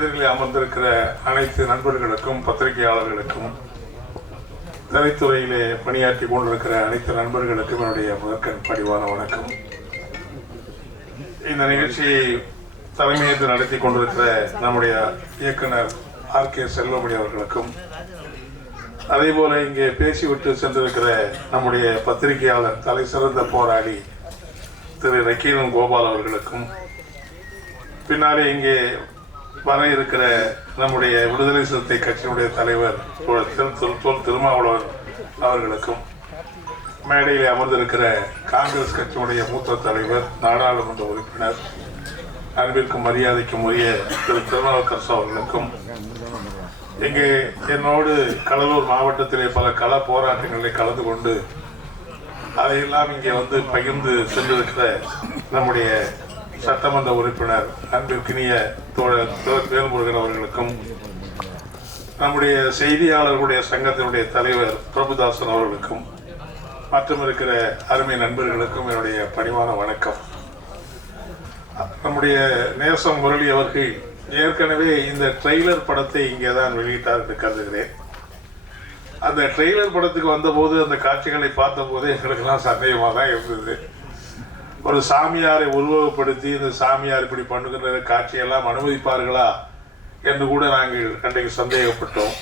எதிரில் அமர்ந்திருக்கிற அனைத்து நண்பர்களுக்கும், பத்திரிகையாளர்களுக்கும், திரைத்துறையிலே பணியாற்றி கொண்டிருக்கிற அனைத்து நண்பர்களுக்கும் என்னுடைய முதற்கண் பணிவான வணக்கம். இந்த நிகழ்ச்சியை தலைமையேற்று நடத்தி கொண்டிருக்கிற நம்முடைய இயக்குனர் ஆர்.கே. செல்வமணி அவர்களுக்கும், அதே போல இங்கே பேசிவிட்டு சென்றிருக்கிற நம்முடைய பத்திரிகையாளர், தலை சிறந்த போராளி திரு நக்கீரன் கோபால் அவர்களுக்கும், பின்னாலே இங்கே வர இருக்கிற நம்முடைய விடுதலை சிறுத்தை கட்சியினுடைய தலைவர் திருமாவளவன் அவர்களுக்கும், மேடையில் அமர்ந்திருக்கிற காங்கிரஸ் கட்சியினுடைய மூத்த தலைவர், நாடாளுமன்ற உறுப்பினர், அன்பிற்கும் மரியாதைக்கும் உரிய திரு திருநாவுக்கரசு அவர்களுக்கும், இங்கே என்னோடு கடலூர் மாவட்டத்திலே பல கள போராட்டங்களில் கலந்து கொண்டு அதையெல்லாம் இங்கே வந்து பகிர்ந்து சென்றிருக்கிற நம்முடைய சட்டமன்ற உறுப்பினர் அன்பிற்கினிய தோழர் வேல்முருகன் அவர்களுக்கும், நம்முடைய செய்தியாளர்களுடைய சங்கத்தினுடைய தலைவர் பிரபுதாசன் அவர்களுக்கும், மற்றும் இருக்கிற அருமை நண்பர்களுக்கும் என்னுடைய பணிவான வணக்கம். நம்முடைய நேசம் முரளி அவர்கள் ஏற்கனவே இந்த ட்ரெய்லர் படத்தை இங்கே தான் வெளியிட்டார் என்று கருதுகிறேன். அந்த ட்ரெய்லர் படத்துக்கு வந்தபோது அந்த காட்சிகளை பார்த்தபோது எங்களுக்கெல்லாம் சந்தேகமாக தான் இருந்தது. ஒரு சாமியாரை உருவகப்படுத்தி இந்த சாமியார் இப்படி பண்ணுகின்ற காட்சியெல்லாம் அனுமதிப்பார்களா என்று கூட நாங்கள் அன்றைக்கு சந்தேகப்பட்டோம்.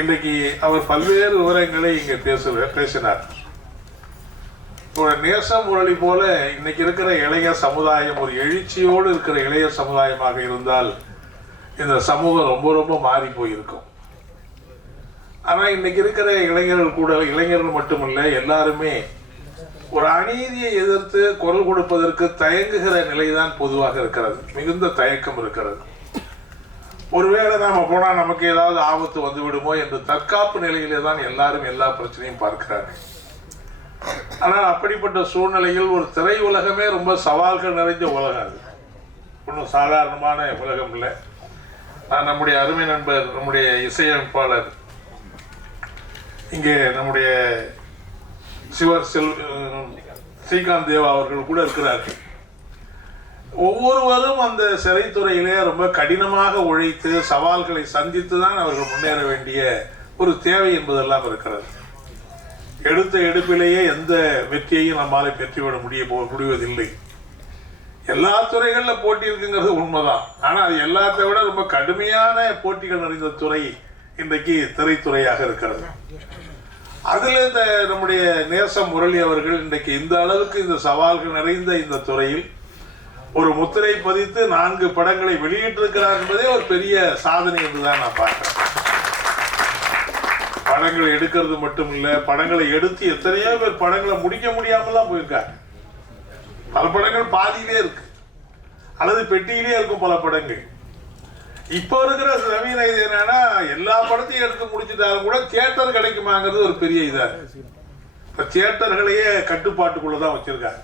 இன்றைக்கு அவர் பல்வேறு விவரங்களை இங்கே பேசினார். ஒரு நேச முரளி போல இன்னைக்கு இருக்கிற இளைய சமுதாயம் ஒரு எழுச்சியோடு இருக்கிற இளைய சமுதாயமாக இருந்தால் இந்த சமூகம் ரொம்ப ரொம்ப மாறி போயிருக்கும். ஆனால் இன்னைக்கு இருக்கிற இளைஞர்கள் கூட, இளைஞர்கள் மட்டுமல்ல, எல்லாருமே ஒரு அநீதியை எதிர்த்து குரல் கொடுப்பதற்கு தயங்குகிற நிலைதான் பொதுவாக இருக்கிறது. மிகுந்த தயக்கம் இருக்கிறது. ஒருவேளை நாம போனா நமக்கு ஏதாவது ஆபத்து வந்து விடுமோ என்று தற்காப்பு நிலையிலே தான் எல்லாரும் எல்லா பிரச்சனையும் பார்க்கிறார்கள். ஆனால் அப்படிப்பட்ட சூழ்நிலையில் ஒரு திரை உலகமே ரொம்ப சவால்கள் நிறைந்த உலகம். அது ஒன்றும் சாதாரணமான உலகம் இல்லை. நம்முடைய அருமை நண்பர், நம்முடைய இசையமைப்பாளர், இங்கே நம்முடைய ஸ்ரீகாந்த் தேவா அவர்கள் கூட இருக்கிறார்கள். ஒவ்வொருவரும் அந்த சிறைத்துறையிலே ரொம்ப கடினமாக உழைத்து சவால்களை சந்தித்து தான் அவர்கள் முன்னேற வேண்டிய ஒரு தேவை என்பதெல்லாம் இருக்கிறது. எடுத்த எடுப்பிலேயே எந்த வெற்றியையும் நம்மால் பெற்றுவிட முடிவதில்லை. எல்லா துறைகளில் போட்டி இருக்குங்கிறது உண்மைதான். ஆனால் அது எல்லாத்தை விட ரொம்ப கடுமையான போட்டிகள் நிறைந்த துறை இன்றைக்கு திரைத்துறையாக இருக்கிறது. அதில் இந்த நம்முடைய நேசம் முரளி அவர்கள் இன்றைக்கு இந்த அளவுக்கு இந்த சவால்கள் நிறைந்த இந்த துறையில் ஒரு முத்திரை பதித்து 4 படங்களை வெளியிட்டிருக்கிறார் என்பதே ஒரு பெரிய சாதனை என்றுதான் நான் பார்க்கிறேன். படங்களை எடுக்கிறது மட்டும் இல்லை, படங்களை எடுத்து எத்தனையோ பேர் படங்களை முடிக்க முடியாமலாம் போயிருக்காங்க. பல படங்கள் பாதியிலே இருக்கு அல்லது பெட்டியிலே இருக்கும் பல படங்கள். இப்போ இருக்கிற நவீன இது என்னன்னா, எல்லா படத்தையும் எடுத்து முடிச்சுட்டாலும் கூட தியேட்டர் கிடைக்குமாங்கிறது ஒரு பெரிய இதா இருக்கு. இப்போ தியேட்டர்களையே கட்டுப்பாட்டுக்குள்ளதான் வச்சிருக்காங்க.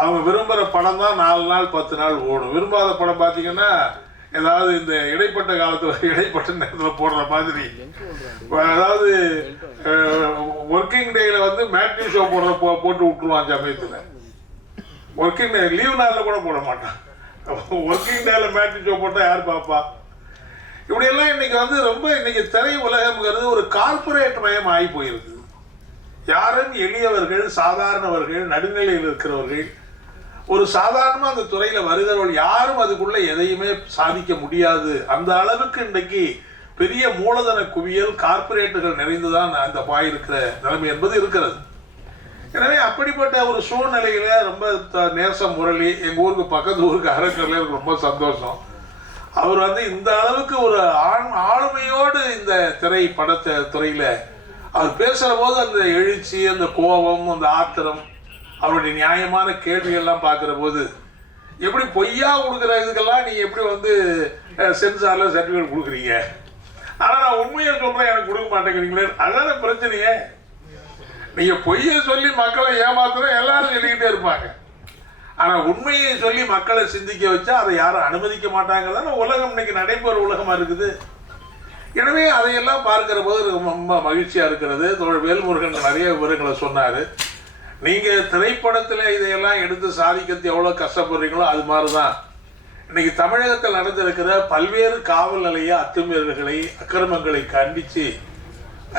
அவங்க விரும்புகிற படம் தான் 4 நாள் 10 நாள் ஓடும். விரும்பாத படம் பார்த்தீங்கன்னா ஏதாவது இந்த இடைப்பட்ட காலத்தில் இடைப்பட்ட நேரத்தில் போடுற மாதிரி, அதாவது ஒர்க்கிங் டேல வந்து மேட்னி ஷோ போட்டு விட்டுருவான். சமயத்தில் ஒர்க்கிங் டே லீவ் நாளில் கூட போட மாட்டான். ஒர்க்கிங் டேல மேட்னி ஷோ போட்டால் யார் பார்ப்பா? இப்படியெல்லாம் இன்னைக்கு வந்து ரொம்ப இன்னைக்கு திரை உலகம்ங்கிறது ஒரு கார்பரேட் மயம் ஆகி போயிருக்கு. யாரும் எளியவர்கள், சாதாரணவர்கள், நடுநிலையில் இருக்கிறவர்கள், ஒரு சாதாரணமாக அந்த துறையில் வருகிறவர்கள் யாரும் அதுக்குள்ள எதையுமே சாதிக்க முடியாது. அந்த அளவுக்கு இன்றைக்கு பெரிய மூலதன குவியல், கார்பரேட்டுகள் நிறைந்துதான் அந்த பாயிருக்கிற நிலைமை என்பது இருக்கிறது. எனவே அப்படிப்பட்ட ஒரு சூழ்நிலையில ரொம்ப நேசம் முரளி, எங்க ஊருக்கு பக்கத்து ஊருக்கு அரங்கர்ல எனக்கு ரொம்ப சந்தோஷம். அவர் வந்து இந்த அளவுக்கு ஒரு ஆளுமையோடு இந்த திரை படத்தை துறையில அவர் பேசுற போது அந்த எழுச்சி, அந்த கோபம், அந்த ஆத்திரம், அவருடைய நியாயமான கேள்விகள்லாம் பார்க்குற போது, எப்படி பொய்யா கொடுக்குற இதுக்கெல்லாம் நீங்க எப்படி வந்து சென்சார்ல சர்டிஃபிகேட் கொடுக்குறீங்க, ஆனா நான் உண்மையை சொல்றேன் எனக்கு கொடுக்க மாட்டேங்கிறீங்களே, அதான பிரச்சனையே. நீங்க பொய்யை சொல்லி மக்களை ஏமாத்துற எல்லாரும் சொல்லிக்கிட்டே இருப்பாங்க. ஆனா உண்மையை சொல்லி மக்களை சிந்திக்க வச்சா அதை யாரும் அனுமதிக்க மாட்டாங்க. உலகம் இன்னைக்கு நடைபெற உலகமா இருக்குது. எனவே அதையெல்லாம் பார்க்கிற போது ரொம்ப மகிழ்ச்சியா இருக்கிறது. தோழர் வேல்முருகன் நிறைய விவரங்களை சொன்னாரு. நீங்க திரைப்படத்துல இதையெல்லாம் எடுத்து சாதிக்கிறது எவ்வளவு கஷ்டப்படுறீங்களோ அது மாதிரிதான் இன்னைக்கு தமிழகத்தில் நடந்திருக்கிற பல்வேறு காவல் நிலைய அத்துமீறல்களை அக்கிரமங்களை கண்டித்து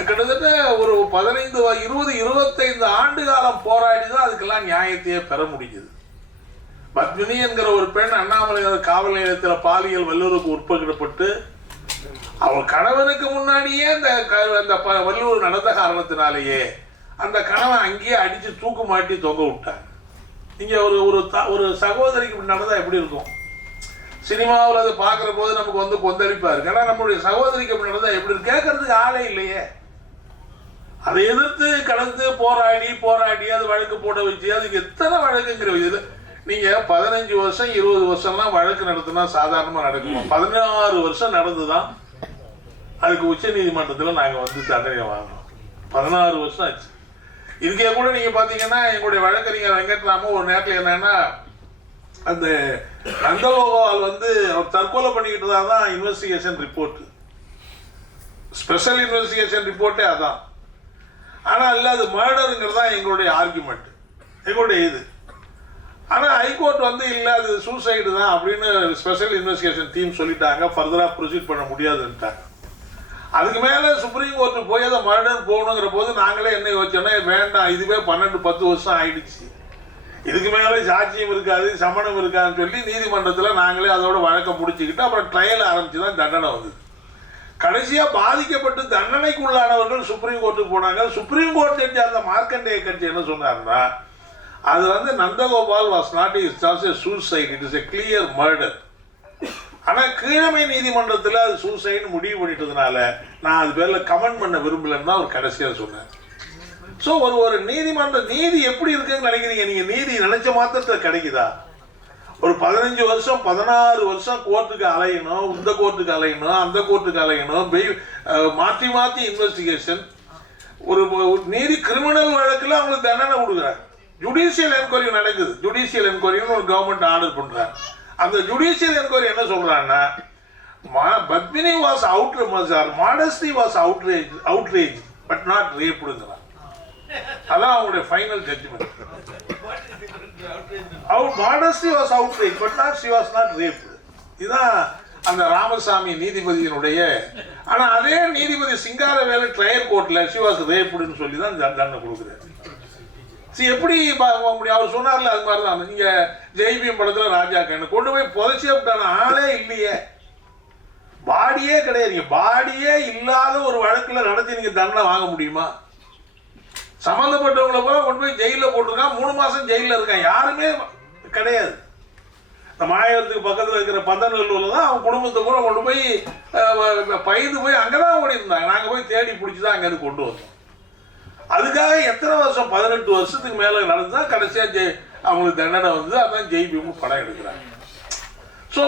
கிட்டத்தட்ட ஒரு 15 20 25 ஆண்டு காலம் போராடி தான் அதுக்கெல்லாம் நியாயத்தையே பெற முடியுது. பத்மினி என்கிற ஒரு பெண் அண்ணாமலை காவல் நிலையத்தில் பாலியல் வல்லுறவுக்கு உட்படுத்தப்பட்டு அவள் கணவனுக்கு முன்னாடியே அந்த வல்லுறவு நடந்த காரணத்தினாலேயே அந்த கணவன் அங்கேயே அடித்து தூக்கு மாட்டி தொங்க விட்டாங்க. இங்கே ஒரு சகோதரிக்கு இப்படி நடந்தால் எப்படி இருக்கும்? சினிமாவில் அதை பார்க்குற போது நமக்கு வந்து கொந்தளிப்பாக இருக்கு. ஆனால் நம்மளுடைய சகோதரிக்கு அப்படி நடந்தால் எப்படி இருக்கு? கேட்கறதுக்கு ஆளே இல்லையே. அதை எதிர்த்து கடந்து போராடி அது வழக்கு போட வச்சு அதுக்கு எத்தனை வழக்குங்கிற இது நீங்கள் 15 வருஷம் 20 வருஷம்லாம் வழக்கு நடத்தினா சாதாரணமாக நடக்குமா? 16 வருஷம் நடந்து தான் அதுக்கு உச்ச நீதிமன்றத்தில் நாங்கள் வந்து தண்டனை வாங்கினோம். 16 வருஷம் ஆச்சு. இதுக்கே கூட நீங்கள் பார்த்தீங்கன்னா எங்களுடைய வழக்கறிஞர் வெங்கட்ராமன் ஒரு நேரத்தில் என்னன்னா அந்த நந்தகோபால் வந்து அவர் தற்கொலை பண்ணிக்கிட்டு தான் இன்வெஸ்டிகேஷன் ரிப்போர்ட், ஸ்பெஷல் இன்வெஸ்டிகேஷன் ரிப்போர்ட்டே அதான். ஆனால் இல்லை அது மர்டருங்கிறது தான் எங்களுடைய ஆர்குமெண்ட், எங்களுடைய இது. ஆனால் ஹைகோர்ட் வந்து இல்லை அது சூசைடு தான் அப்படின்னு ஸ்பெஷல் இன்வெஸ்டிகேஷன் டீம் சொல்லிட்டாங்க, ஃபர்தராக ப்ரொசீட் பண்ண முடியாதுன்ட்டாங்க. அதுக்கு மேலே சுப்ரீம் கோர்ட்டு போய் அதை மர்டர் போகணுங்கிற போது நாங்களே என்ன யோசிச்சோன்னா வேண்டாம், இதுவே 12-10 வருஷம் ஆயிடுச்சு, இதுக்கு மேலே சாட்சியம் இருக்காது சமணம் இருக்காதுன்னு சொல்லி நீதிமன்றத்தில் நாங்களே அதோட வழக்கம் முடிச்சுக்கிட்டு அப்புறம் ட்ரையல் ஆரம்பிச்சு தான் தண்டனை வந்தது. கடைசியாக பாதிக்கப்பட்டு தண்டனைக்கு உள்ளானவர்கள் சுப்ரீம் கோர்ட்டுக்கு போனாங்க. சுப்ரீம் கோர்ட் ஜட்ஜி அந்த மார்க்கண்டேய கட்சி என்ன சொன்னார்னா அது வந்து Nandagopal was not is suicide, it is a clear murder. ஆனால் கீழமை நீதிமன்றத்தில் அது சூசைட்னு முடிவு பண்ணிட்டதுனால நான் அது பேரில் கமெண்ட் பண்ண விரும்பலன்னு தான் அவர் கடைசியாக சொன்னார். ஸோ ஒரு நீதிமன்ற நீதி எப்படி இருக்குன்னு நினைக்கிறீங்க நீங்கள்? நீதி நினைச்ச மாத்திரத்தில் கிடைக்குதா? ஒரு 15 வருஷம் 16 வருஷம் கோர்ட்டுக்கு அலையணும், இந்த கோர்ட்டுக்கு அலையணும், அந்த கோர்ட்டுக்கு அலையணும், மாற்றி மாற்றி இன்வெஸ்டிகேஷன். ஒரு நீதி கிரிமினல் வழக்கில் அவங்களுக்கு தண்டனை கொடுக்குறாங்க. ஜுடிஷியல் என்கொயரி நடக்குது, ஜுடிஷியல் என்கொயரின்னு ஒரு கவர்மெண்ட் ஆர்டர் பண்ணுறாங்க. அந்த ஜுடிஷியல் என்கொயரி என்ன சொல்கிறாங்கன்னா Padmini was modesty was outrage but not ரேப்டுங்கிறான். அதான் அவங்களுடைய final judgment. Modesty was outrage but not she was not raped. இதுதான் அந்த ராமசாமி நீதிபதியினுடைய. ஆனால் அதே நீதிபதி சிங்காரவேலு ட்ரையல் கோர்ட்டில் ஷி வாஸ் ரேப்டுன்னு சொல்லி தான் தண்டனை கொடுக்குறாரு. எப்படி அவர் சொன்னார்ல அது மாதிரி தான். நீங்க ஜெய்பீம் படத்துல ராஜா கண்ணு கொண்டு போய் புதைச்சி விட்டான ஆளே இல்லையே, பாடியே கிடையாது. பாடியே இல்லாத ஒரு வழக்குல நடத்தி நீங்க தண்டனை வாங்க முடியுமா? சம்பந்தப்பட்டவங்களை போல கொண்டு போய் ஜெயிலில் போட்டிருக்கான், 3 மாசம் ஜெயிலில் இருக்கான், யாருமே கிடையாது. இந்த மாயத்துக்கு பக்கத்தில் இருக்கிற பந்தநல்லூர்ல தான் அவன் குடும்பத்தை கூட கொண்டு போய் பயந்து போய் அங்கதான் ஓடி இருந்தாங்க. நாங்க போய் தேடி பிடிச்சிதான் அங்க இருந்து கொண்டு வந்தோம். அதுக்காக எத்தனை வருஷம் 18 வருஷத்துக்கு மேல நடந்துதான் கடைசியா அவங்களுக்கு தண்டனை வந்து அதான் ஜெய்பீம் படம் எடுக்கிறாங்க. ஸோ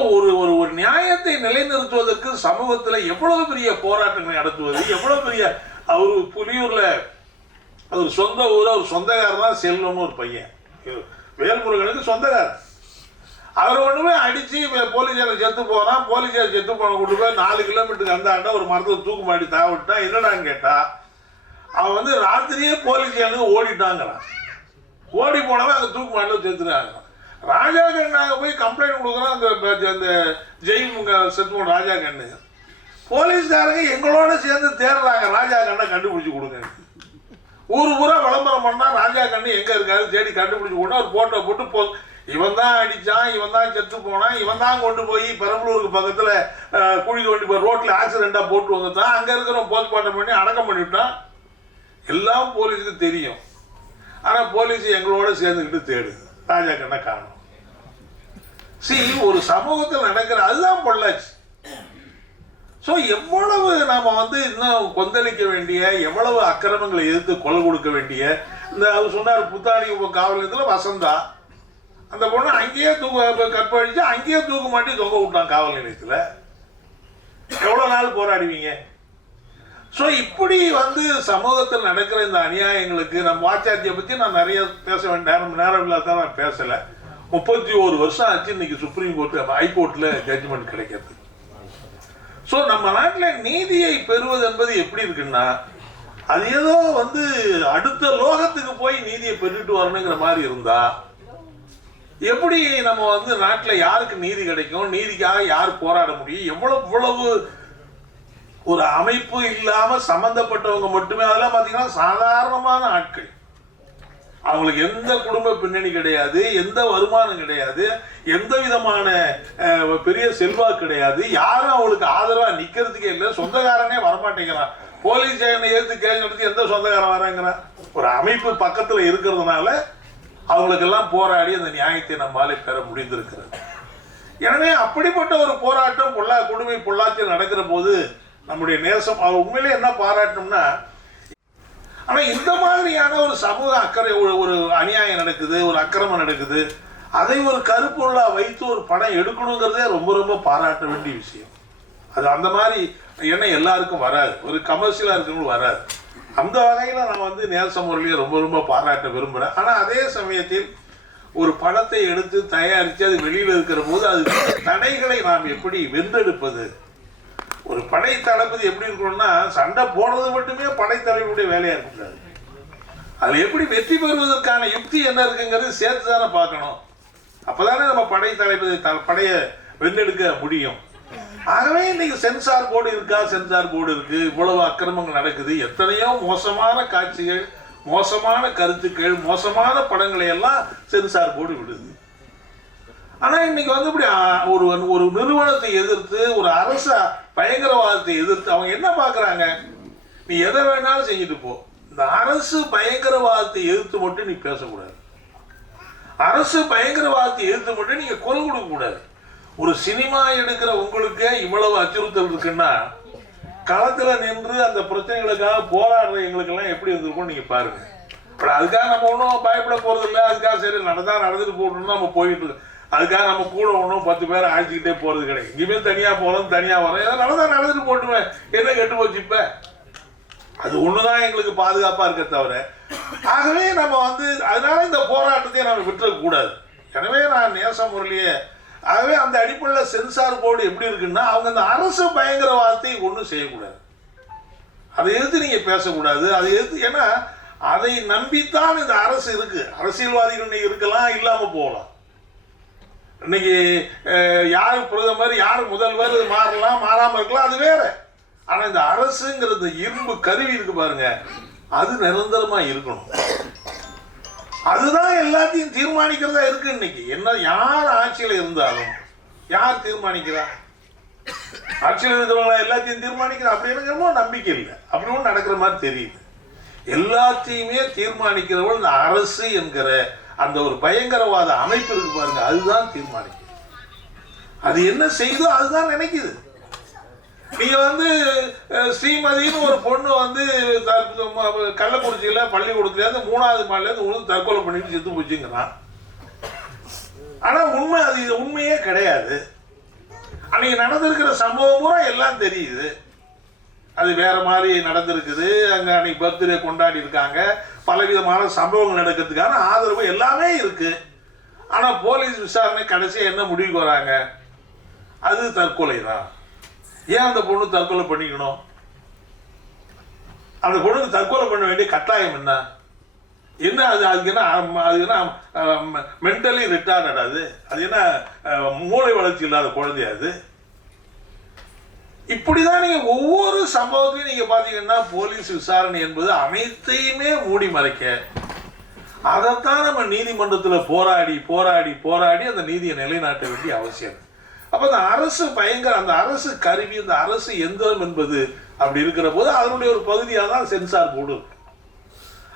ஒரு நியாயத்தை நிலைநிறுத்துவதற்கு சமூகத்தில் எவ்வளவு பெரிய போராட்டங்களை நடத்துவது, எவ்வளவு பெரிய அவரு புலியூர்ல அவர் சொந்த ஊர், அவர் சொந்தக்காரர் தான் செல்வம்னு ஒரு பையன், வேல்முருகனுக்கு சொந்தக்காரர். அவர் ஒண்ணுமே அடிச்சு போலீஸால செத்து போறான். போலீஸால செத்து போன கொண்டு போய் 4 கிலோமீட்டருக்கு அந்த ஆண்டா ஒரு மரத்தை தூக்கு மாட்டி தாவிட்டான். என்னடான்னு கேட்டா அவன் வந்து ராத்திரியே போலீஸ் ஓடிட்டாங்கிறான். ஓடி போனவன் அந்த தூக்கு மாட்டில் செத்துறாங்க. ராஜா கண்ணாக போய் கம்ப்ளைண்ட் கொடுக்குறான். அந்த ஜெயில் செத்து போன ராஜா கண்ணு போலீஸ்காரங்க எங்களோட சேர்ந்து தேடுறாங்க, ராஜா கண்ணை கண்டுபிடிச்சு கொடுங்க. ஊரு பூரா விளம்பரம் பண்ணா ராஜா கண்ணு எங்க இருக்காரு தேடி கண்டுபிடிச்சு கொண்டு ஒரு போட்டோ போட்டு இவன் தான் அடிச்சான், இவன் தான் செத்து போனான், இவன் தான் கொண்டு போய் பெரம்பலூருக்கு பக்கத்துல குழி தோண்டி போய் ரோட்ல ஆக்சிடென்டா போட்டு வந்துட்டான், அங்க இருக்கிறவன் போஸ்ட்மார்ட்டம் பண்ணி அடக்கம் பண்ணிவிட்டான். எல்லாம் போலீஸுக்கு தெரியும். ஆனா போலீஸ் எங்களோட சேர்ந்துக்கிட்டு தேடுது, ராஜா கண்ணை காணும். ஒரு சமூகத்தில் நடக்கிற அதுதான் பொள்ளாச்சி. ஸோ எவ்வளவு நாம வந்து இன்னும் கொந்தளிக்க வேண்டிய, எவ்வளவு அக்கிரமங்களை எதிர்த்து கொலை கொடுக்க வேண்டிய. இந்த அவர் சொன்னார் புத்தாணி காவல் நிலையத்தில் வசந்தா, அந்த பொண்ணு அங்கேயே கற்பழிச்சு அங்கேயே தூக்கு மாட்டி தொங்க விட்டான் காவல் நிலையத்தில். எவ்வளவு நாள் போராடுவீங்க? ஸோ இப்படி வந்து சமூகத்தில் நடக்கிற இந்த அநியாயங்களுக்கு நம்ம வாச்சாத்தியை பற்றி நான் நிறைய பேச வேண்டிய நேரம் இல்லாதான் நான் பேசலை. 31 வருஷம் ஆச்சு இன்னைக்கு சுப்ரீம் கோர்ட் ஹைகோர்ட்டில் ஜட்ஜ்மெண்ட் கிடைக்கிறது. ஸோ நம்ம நாட்டில் நீதியை பெறுவது என்பது எப்படி இருக்குன்னா அது ஏதோ வந்து அடுத்த லோகத்துக்கு போய் நீதியை பெற்றுட்டு வரணுங்கிற மாதிரி இருந்தா எப்படி நம்ம வந்து நாட்டில் யாருக்கு நீதி கிடைக்கும், நீதிக்காக யார் போராட முடியும், எவ்வளவு ஒரு அமைப்பு இல்லாம சம்பந்தப்பட்டவங்க மட்டுமே, அதெல்லாம் பாத்தீங்கன்னா சாதாரணமான ஆட்கள், அவங்களுக்கு எந்த குடும்ப பின்னணி கிடையாது, எந்த வருமானம் கிடையாது, எந்த விதமான பெரிய செல்வாக்கு கிடையாது, யாரும் அவங்களுக்கு ஆதரவா நிக்கிறதுக்கே இல்லை, சொந்தக்காரனே வரமாட்டேங்கிறான். போலீஸ் ஸ்டேஷனை ஏற்று கேள்வி நடத்தி எந்த சொந்தக்காரன் வராங்கிறான். ஒரு அமைப்பு பக்கத்துல இருக்கிறதுனால அவங்களுக்கெல்லாம் போராடி அந்த நியாயத்தை நம்மாலே பெற முடிந்திருக்கிறது. எனவே அப்படிப்பட்ட ஒரு போராட்டம் குடுமை பொள்ளாச்சியில் நடக்கிற போது நம்முடைய நேசம் அவர் உண்மையிலே என்ன பாராட்டணும்னா, ஆனா இந்த மாதிரியான ஒரு சமூக அக்கறை, ஒரு அநியாயம் நடக்குது, ஒரு அக்கிரமம் நடக்குது, அதை ஒரு கருப்பொருளா வைத்து ஒரு படம் எடுக்கணுங்கிறதே ரொம்ப ரொம்ப பாராட்ட வேண்டிய விஷயம். அது அந்த மாதிரி எண்ணம் எல்லாருக்கும் வராது, ஒரு கமர்ஷியலா இருக்கிறவங்களும் வராது. அந்த வகையில நான் வந்து நேசம் முரளியை ரொம்ப ரொம்ப பாராட்ட விரும்புகிறேன். ஆனா அதே சமயத்தில் ஒரு படத்தை எடுத்து தயாரித்து அது வெளியில் இருக்கிற போது அது தடைகளை நாம் எப்படி வென்றெடுப்பது, ஒரு படை தளபதி எப்படி இருக்கணும்னா சண்டை போடுறது மட்டுமே படைத்தலைவருடைய வேலையா இருக்கக்கூடாது, அதுல எப்படி வெற்றி பெறுவதற்கான யுக்தி என்ன இருக்குங்கிறது சேர்த்து தானே பார்க்கணும். அப்பதானே நம்ம படை தளபதி படையை வென்றெடுக்க முடியும். ஆகவே இன்னைக்கு சென்சார் போர்டு இருக்கா, சென்சார் போர்டு இருக்கு, இவ்வளவு அக்கிரமங்கள் நடக்குது, எத்தனையோ மோசமான காட்சிகள், மோசமான கருத்துக்கள், மோசமான படங்களை எல்லாம் சென்சார் போர்டு விடுது. ஆனா இன்னைக்கு வந்து இப்படி ஒரு நிறுவனத்தை எதிர்த்து, ஒரு அரச பயங்கரவாதத்தை எதிர்த்து அவங்க என்ன பாக்குறாங்க, நீ எதை வேணாலும் செஞ்சுட்டு போ, இந்த அரசு பயங்கரவாதத்தை எதிர்த்து மட்டும் நீ பேசக்கூடாது, அரசு பயங்கரவாதத்தை எதிர்த்து மட்டும் நீங்க குரல் கொடுக்க கூடாது. ஒரு சினிமா எடுக்கிற உங்களுக்கு இவ்வளவு அச்சுறுத்தல் இருக்குன்னா களத்துல நின்று அந்த பிரச்சனைகளுக்காக போராடுற எங்களுக்கெல்லாம் எப்படி இருந்திருக்கும் நீங்க பாருங்க. அதுக்காக நம்ம ஒன்றும் பயப்பட போறது இல்லை, அதுக்காக சரி நடந்துட்டு போடணும்னு நம்ம போயிட்டு இருக்கோம். அதுக்காக நம்ம கூட ஒன்றும் 10 பேரை அழைச்சிக்கிட்டே போறது கிடையாது. இங்கேயுமே தனியா போறோம், தனியா வரோம், ஏதாவது நடந்துட்டு போட்டுவேன், என்ன கெட்டு போச்சு இப்ப, அது ஒண்ணுதான் எங்களுக்கு பாதுகாப்பா இருக்க தவிர. ஆகவே நம்ம வந்து அதனால இந்த போராட்டத்தை நம்ம விட்டுற கூடாது. எனவே நான் நேசம் முரளியை, ஆகவே அந்த அடிப்படையில் சென்சார் போர்டு எப்படி இருக்குன்னா அவங்க அந்த அரசு பயங்கரவாதத்தை ஒன்றும் செய்யக்கூடாது, அதை எதிர்த்து நீங்க பேசக்கூடாது, அதை எதிர்த்து, ஏன்னா அதை நம்பித்தான் இந்த அரசு இருக்கு. அரசியல்வாதிகள் இன்னைக்கு இருக்கலாம், இல்லாம போகலாம். இன்னைக்கு யாரு பிரதமர், யாரு முதல்வர் மாறலாம், மாறாம இருக்கலாம், அது வேற. ஆனா இந்த அரசுங்கிறது இரும்பு கருவி இருக்கு பாருங்க, அது நிரந்தரமா இருக்கணும். அதுதான் எல்லாத்தையும் தீர்மானிக்கிறதா இருக்கு. இன்னைக்கு என்ன யார் ஆட்சியில் இருந்தாலும் யார் தீர்மானிக்கிறா, ஆட்சியில் இருக்கிறவங்களா எல்லாத்தையும் தீர்மானிக்கிறா அப்படின்னு நம்பிக்கை இல்லை. அப்படி ஒன்று நடக்கிற மாதிரி தெரியுது. எல்லாத்தையுமே தீர்மானிக்கிறவள் இந்த அரசு என்கிற அந்த ஒரு பயங்கரவாத அமைப்பு இருக்கு பாருங்க, அதுதான் தீர்மானிக்குது. அது என்ன செய்தோ அதுதான் நினைக்குது. நீங்க வந்து ஸ்ரீமதினு ஒரு பொண்ணு வந்து கள்ளக்குறிச்சியில பள்ளிக்கூடத்துல இருந்து 3வது மாடில இருந்து உழுந்து தற்கொலை பண்ணிட்டு செத்து போச்சுங்கிறான். ஆனா உண்மை அது உண்மையே கிடையாது. அன்னைக்கு நடந்திருக்கிற சம்பவம் பூரா எல்லாம் தெரியுது, அது வேற மாதிரி நடந்திருக்குது. அங்க அன்னைக்கு பர்த்டே கொண்டாடி இருக்காங்க, பலவிதமான சம்பவங்கள் நடக்கிறதுக்கான ஆதரவு எல்லாமே இருக்கு. ஆனா போலீஸ் விசாரணை கடைசியா என்ன முடிவுக்கு வராங்க, அது தற்கொலை தான். ஏன் அந்த பொண்ணு தற்கொலை பண்ணிக்கணும்? அந்த பொண்ணுக்கு தற்கொலை பண்ண வேண்டிய கட்டாயம் என்ன? அதுக்கு என்ன மென்டலி ரிட்டார்டட், அது என்ன மூளை வளர்ச்சி இல்லாத குழந்தையா? அது இப்படிதான் நீங்க ஒவ்வொரு சம்பவத்தையும் நீங்க பாத்தீங்கன்னா போலீஸ் விசாரணை என்பது அனைத்தையுமே மூடி மறைக்க, அதைத்தான் நம்ம நீதிமன்றத்தில் போராடி போராடி போராடி அந்த நீதியை நிலைநாட்ட வேண்டிய அவசியம். அப்ப அந்த அரசு அந்த அரசு கருவி, அந்த அரசு எந்திரம் என்பது அப்படி இருக்கிற போது அதனுடைய ஒரு பகுதியாக தான் சென்சார் போர்டு.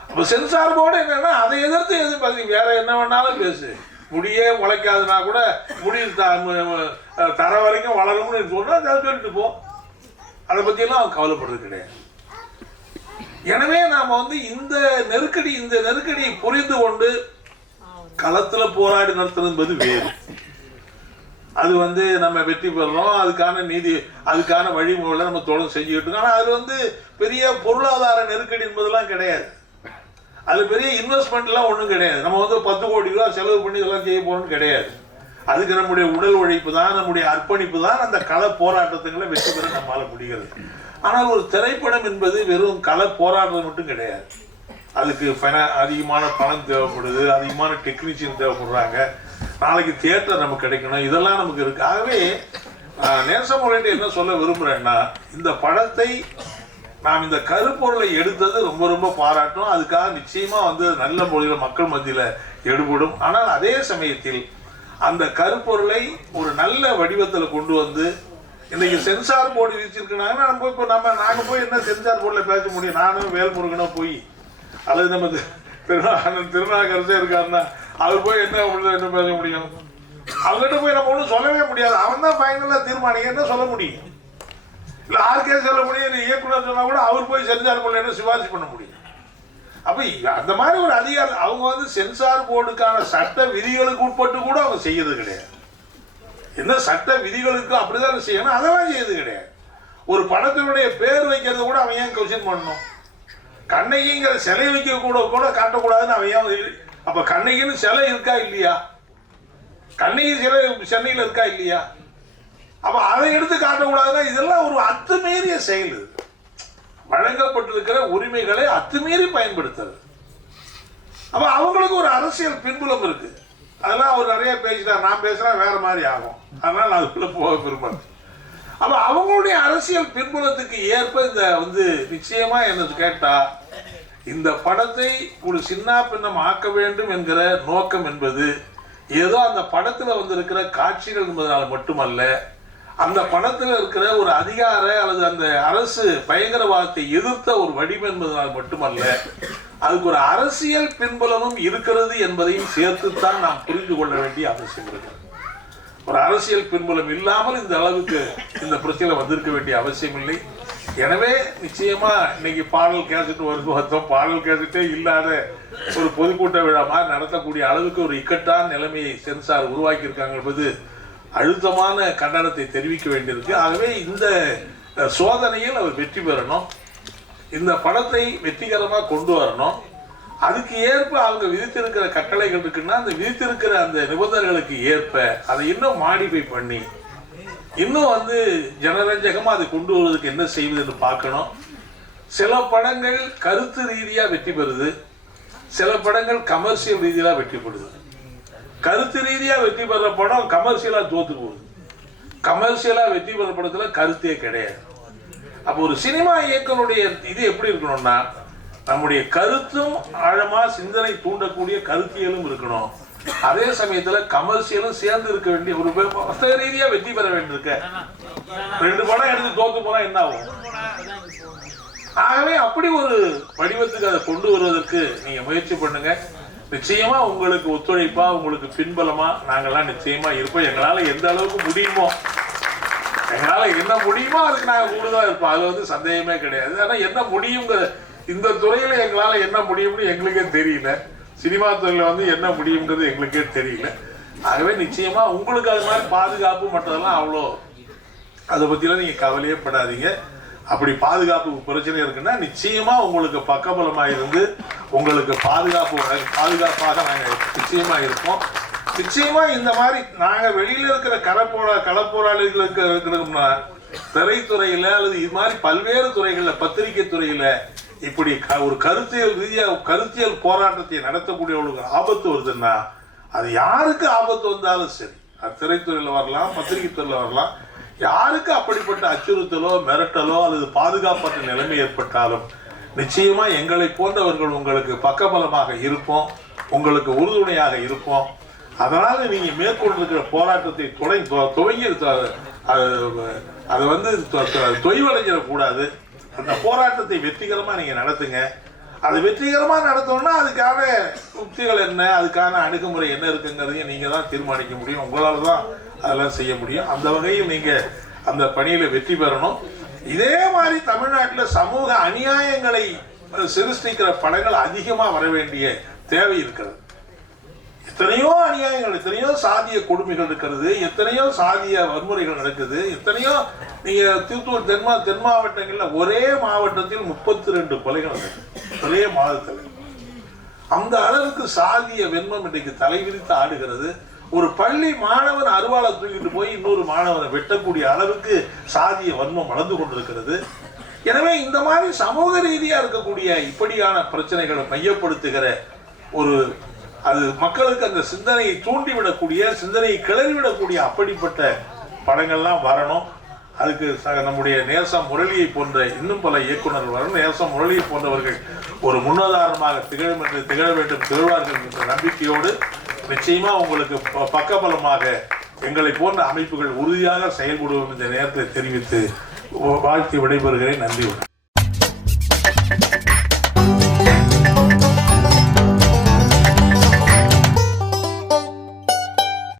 அப்ப சென்சார் போர்டு என்னன்னா அதை எதிர்த்து வேற என்ன வேணாலும் பேசு, முடியே உழைக்காதுன்னா கூட முடி தர வரைக்கும் வளரும்னு சொன்னா அதை சொல்லிட்டு போ, அதை பத்தியெல்லாம் அவன் கவலைப்படுறது கிடையாது. எனவே நாம வந்து இந்த நெருக்கடியை புரிந்து கொண்டு களத்துல போராடி நடத்துறது என்பது வேறு. அது வந்து நம்ம வெற்றி பெறணும், அதுக்கான வழிமுறைகளை நம்ம தொடர்ந்து செஞ்சுக்கிட்டு இருக்கோம். ஆனால் அது வந்து பெரிய பொருளாதார நெருக்கடி என்பதெல்லாம் கிடையாது, அது பெரிய இன்வெஸ்ட்மெண்ட்லாம் ஒன்றும் கிடையாது. நம்ம வந்து 10 கோடி ரூபா செலவு பண்ணி இதெல்லாம் செய்ய போறோம்னு கிடையாது. அதுக்கு நம்முடைய உடல் உழைப்பு தான், நம்முடைய அர்ப்பணிப்பு தான் அந்த கள போராட்டத்துங்களை வெற்றி பெற நம்மளால முடிகிறது. ஆனால் ஒரு திரைப்படம் என்பது வெறும் கள போராடுறது மட்டும் கிடையாது. அதுக்கு அதிகமான பணம் தேவைப்படுது, அதிகமான டெக்னீஷியன் தேவைப்படுறாங்க, நாளைக்கு தியேட்டர் நமக்கு கிடைக்கணும், இதெல்லாம் நமக்கு இருக்கு. ஆகவே நேசமுறையிட்டு என்ன சொல்ல விரும்புகிறேன்னா, இந்த படத்தை நாம் இந்த கருப்பொருளை எடுத்தது ரொம்ப ரொம்ப பாராட்டும். அதுக்காக நிச்சயமாக வந்து நல்ல முறையில் மக்கள் மத்தியில் எடுபடும். ஆனால் அதே சமயத்தில் அந்த கருப்பொருளை ஒரு நல்ல வடிவத்தில் கொண்டு வந்து இன்னைக்கு சென்சார் போர்டு விதிச்சிருக்கிறாங்கன்னா நாங்கள் போய் என்ன சென்சார் போர்டில் பேச முடியும்? நானும் வேல்முருகனோ போய் அல்லது நம்ம திருநாகரசே இருக்காருன்னா அவர் போய் என்ன பேச முடியும்? அவங்ககிட்ட போய் நம்ம ஒன்றும் சொல்லவே முடியாது. அவன் தான் ஃபைனலாக தீர்மானிக்க என்ன சொல்ல முடியும்? இல்லை ஆர்கே சொல்ல முடியும், இயக்குனர் சொன்னால் கூட அவர் போய் சென்சார் போர்டில் என்ன சிபாரிசு பண்ண முடியும்? அப்போ அந்த மாதிரி ஒரு அதிகாரம் அவங்க வந்து சென்சார் போர்டுக்கான சட்ட விதிகளுக்கு உட்பட்டு கூட அவங்க செய்யறது கிடையாது. என்ன சட்ட விதிகளுக்கு அப்படிதான் செய்யணும், அதெல்லாம் செய்யறது கிடையாது. ஒரு படத்தினுடைய பேர் வைக்கிறது கூட அவன் ஏன் கொஸ்டின் பண்ணணும்? கண்ணகிங்கிற சிலை வைக்க கூட காட்டக்கூடாதுன்னு அவன் ஏன்? அப்ப கண்ணகின்னு சிலை இருக்கா இல்லையா? கண்ணகி சிலை சென்னையில் இருக்கா இல்லையா? அப்ப அதை எடுத்து காட்டக்கூடாதுன்னா இதெல்லாம் ஒரு அத்துமீறிய செயல். வழங்கப்பட்டிருக்கிற உரிமைகளை அத்துமீறி பயன்படுத்துறது. அப்ப அவங்களுக்கு ஒரு அரசியல் பின்புலம் இருக்கு. அதெல்லாம் அவர் நிறைய பேசிட்டார், நான் பேசுறா வேற மாதிரி ஆகும், அதனால நான் அதுக்குள்ள போக விரும்புறேன். அப்ப அவங்களுடைய அரசியல் பின்புலத்துக்கு ஏற்ப இந்த வந்து நிச்சயமா என்ன கேட்டா, இந்த படத்தை ஒரு சின்ன பின்னம் ஆக்க வேண்டும் என்கிற நோக்கம் என்பது ஏதோ அந்த படத்துல வந்து இருக்கிற காட்சிகள் என்பதனால மட்டுமல்ல, அந்த படத்தில் இருக்கிற ஒரு அதிகார அல்லது அந்த அரசு பயங்கரவாதத்தை எதிர்த்த ஒரு வடிவம் என்பதனால் மட்டுமல்ல, அதுக்கு ஒரு அரசியல் பின்புலமும் இருக்கிறது என்பதையும் சேர்த்துத்தான் நாம் புரிந்து கொள்ள வேண்டிய அவசியம் இருக்கிறது. ஒரு அரசியல் பின்புலம் இல்லாமல் இந்த அளவுக்கு இந்த பிரச்சனை வந்திருக்க வேண்டிய அவசியம் இல்லை. எனவே நிச்சயமா இன்னைக்கு பாடல் கேசட் வருது, பாடல் கேசட்டே இல்லாத ஒரு பொதுக்கூட்ட விழா மாதிரி நடத்தக்கூடிய அளவுக்கு ஒரு இக்கட்டான நிலைமையை சென்சார் உருவாக்கி இருக்காங்க என்பது அழுத்தமான கண்டனத்தை தெரிவிக்க வேண்டியிருக்கு. ஆகவே இந்த சோதனையில் அவர் வெற்றி பெறணும், இந்த படத்தை வெற்றிகரமாக கொண்டு வரணும். அதுக்கு ஏற்ப அவங்க விதித்திருக்கிற கட்டளைகள் இருக்குன்னா அந்த விதித்திருக்கிற அந்த நிபந்தனைகளுக்கு ஏற்ப அதை இன்னும் மாடிஃபை பண்ணி இன்னும் வந்து ஜனரஞ்சகமாக அதை கொண்டு வருவதற்கு என்ன செய்வதுன்னு பார்க்கணும். சில படங்கள் கருத்து ரீதியாக வெற்றி பெறுது, சில படங்கள் கமர்ஷியல் ரீதியாக வெற்றி பெறுது. கருத்து ரீதியாக வெற்றி பெற படம் கமர்ஷியலாக தோத்து போகுது. கமர்ஷியலாக வெற்றி பெற படத்தில் கருத்தே கிடையாது. அப்போ ஒரு சினிமா இயக்கனுடைய இது எப்படி இருக்கணும்னா, நம்முடைய கருத்தும் ஆழமா சிந்தனை தூண்டக்கூடிய கருத்தியலும் இருக்கணும், அதே சமயத்துல கமர்ஷியலும் சேர்ந்து இருக்க வேண்டிய ஒரு வர்த்தக ரீதியா வெற்றி பெற வேண்டியிருக்க. 2 படம் எடுத்து தோத்து போனா என்ன ஆகும்? ஆகவே அப்படி ஒரு வடிவத்துக்கு அதை கொண்டு வருவதற்கு நீங்க முயற்சி பண்ணுங்க. நிச்சயமா உங்களுக்கு ஒத்துழைப்பா உங்களுக்கு பின்பலமா நாங்கெல்லாம் நிச்சயமா இருப்போம். எங்களால எந்த அளவுக்கு முடியுமோ, எங்களால என்ன முடியுமோ அதுக்கு நாங்க கூடுதலா இருப்போம். அது வந்து சந்தேகமே கிடையாது. ஆனா என்ன முடியுங்கிற இந்த துறையில எங்களால என்ன முடியும்னு எங்களுக்கே தெரியல. சினிமா துறையில வந்து என்ன முடியுங்கிறது எங்களுக்கே தெரியல. ஆகவே நிச்சயமா உங்களுக்கு அது மாதிரி பாதுகாப்பு மற்றதெல்லாம் அவ்வளோ அதை பத்திலாம் நீங்க கவலையே படாதீங்க. அப்படி பிரச்சனை இருக்குன்னா நிச்சயமா உங்களுக்கு பக்கபலமா இருந்து உங்களுக்கு பாதுகாப்பாக நாங்க நிச்சயமா இருப்போம். நிச்சயமா இந்த மாதிரி நாங்க வெளியில இருக்கிற களப்போராளிகளுக்கு இருக்கிறோம்னா திரைத்துறையில அல்லது இது மாதிரி பல்வேறு துறைகள்ல பத்திரிகை துறையில இப்படி ஒரு கருத்தியல் போராட்டத்தை நடத்தக்கூடியவங்களுக்கு ஆபத்து வருதுன்னா அது யாருக்கு ஆபத்து வந்தாலும் சரி, அது திரைத்துறையில வரலாம், பத்திரிகை துறையில வரலாம், யாருக்கு அப்படிப்பட்ட அச்சுறுத்தலோ மிரட்டலோ அல்லது பாதுகாப்பற்ற நிலைமை ஏற்பட்டாலும் நிச்சயமா எங்களை போன்றவர்கள் உங்களுக்கு பக்கபலமாக இருப்போம், உங்களுக்கு உறுதுணையாக இருப்போம். அதனால நீங்க மேற்கொண்டிருக்கிற போராட்டத்தை துவங்கி அதை வந்து தொய்வடைஞ்சிடக்கூடாது. அந்த போராட்டத்தை வெற்றிகரமா நீங்க நடத்துங்க. அது வெற்றிகரமா நடத்தணும்னா அதுக்கான உத்திகள் என்ன, அதுக்கான அணுகுமுறை என்ன இருக்குங்கிறதையும் நீங்க தான் தீர்மானிக்க முடியும். உங்களால தான் அதெல்லாம் செய்ய முடியும். அந்த வகையில் நீங்க அந்த பணியில வெற்றி பெறணும். இதே மாதிரி தமிழ்நாட்டில் சமூக அநியாயங்களை சிருஷ்டிக்கிற படங்கள் அதிகமா வர வேண்டிய தேவை இருக்கிறது. எத்தனையோ அநியாயங்கள், எத்தனையோ சாதிய கொடுமைகள் இருக்கிறது, எத்தனையோ சாதிய வன்முறைகள் நடக்குது, எத்தனையோ நீங்க திருத்தூர் தென் மாவட்டங்கள்ல ஒரே மாவட்டத்தில் 32 கொலைகள் நடக்குது ஒரே மாதத்தில். அந்த அளவுக்கு சாதிய வெண்மம் இன்றைக்கு தலைவிரித்து ஆடுகிறது. ஒரு பள்ளி மாணவன் அருவாளை தூக்கிட்டு போய் இன்னொரு மாணவனை வெட்டக்கூடிய அளவுக்கு சாதிய வன்மம் வளர்ந்து கொண்டிருக்கிறது. எனவே இந்த மாதிரி சமூக ரீதியா இருக்கக்கூடிய இப்படியான பிரச்சனைகளை மையப்படுத்துகிற ஒரு அது மக்களுக்கு அந்த சிந்தனையை தூண்டிவிடக்கூடிய, சிந்தனையை கிளறிவிடக்கூடிய அப்படிப்பட்ட படங்கள்லாம் வரணும். அதுக்கு நம்முடைய நேசம் முரளியை போன்ற இன்னும் பல இயக்குநர்கள் வரணும். நேசம் முரளியை போன்றவர்கள் ஒரு முன்னுதாரணமாக திகழ வேண்டும், திகழ்வார்கள் என்ற நம்பிக்கையோடு நிச்சயமா உங்களுக்கு பக்கபலமாக எங்களை போன்ற அமைப்புகள் உறுதியாக செயல்படுவோம் இந்த நேரத்தில் தெரிவித்து வாழ்த்து விடைபெறுகிறேன். நன்றி.